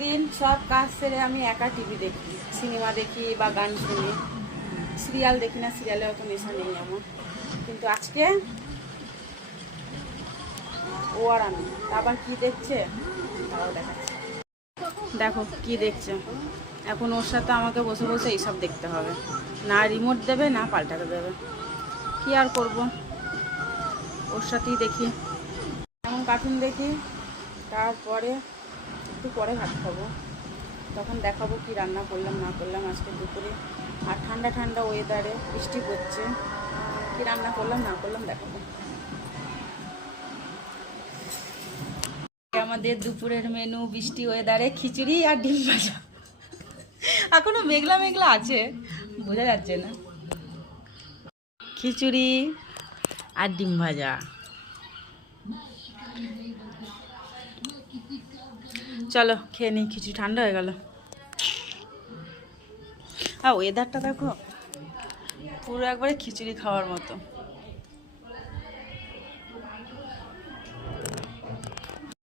দিন সব কাজ সেরে আমি একা টিভি দেখি, সিনেমা দেখি বা গান শুনি। সিরিয়াল দেখি না, সিরিয়ালে অত নেশা নেই আমার। কিন্তু আজকে ও আর আমি আবার কি দেখছে তাও দেখাচ্ছে। দেখো কি দেখছে। এখন ওর সাথে আমাকে বসে বসে এইসব দেখতে হবে, না রিমোট দেবে না পাল্টাতে দেবে। কি আর করব, ওর সাথেই দেখি। এখন কার্টুন দেখি, তারপরে একটু পরে ভাত খাবো। তখন দেখাবো কি রান্না করলাম না করলাম আজকে দুপুরে। আর ঠান্ডা ঠান্ডা ওয়েদারে বৃষ্টি পড়ছে, কি রান্না করলাম না করলাম দেখাবো। আমাদের দুপুরের মেনু বৃষ্টি ওয়েদারে খিচুড়ি আর ডিম ভাজা। এখনো মেঘলা মেঘলা আছে, বোঝা যাচ্ছে না। খিচুড়ি আর ডিম ভাজা। চলো খেয়ে নিই, খিচুড়ি ঠান্ডা হয়ে গেল। আর ওয়েদারটা দেখো পুরো একবারে খিচুড়ি খাওয়ার মতো।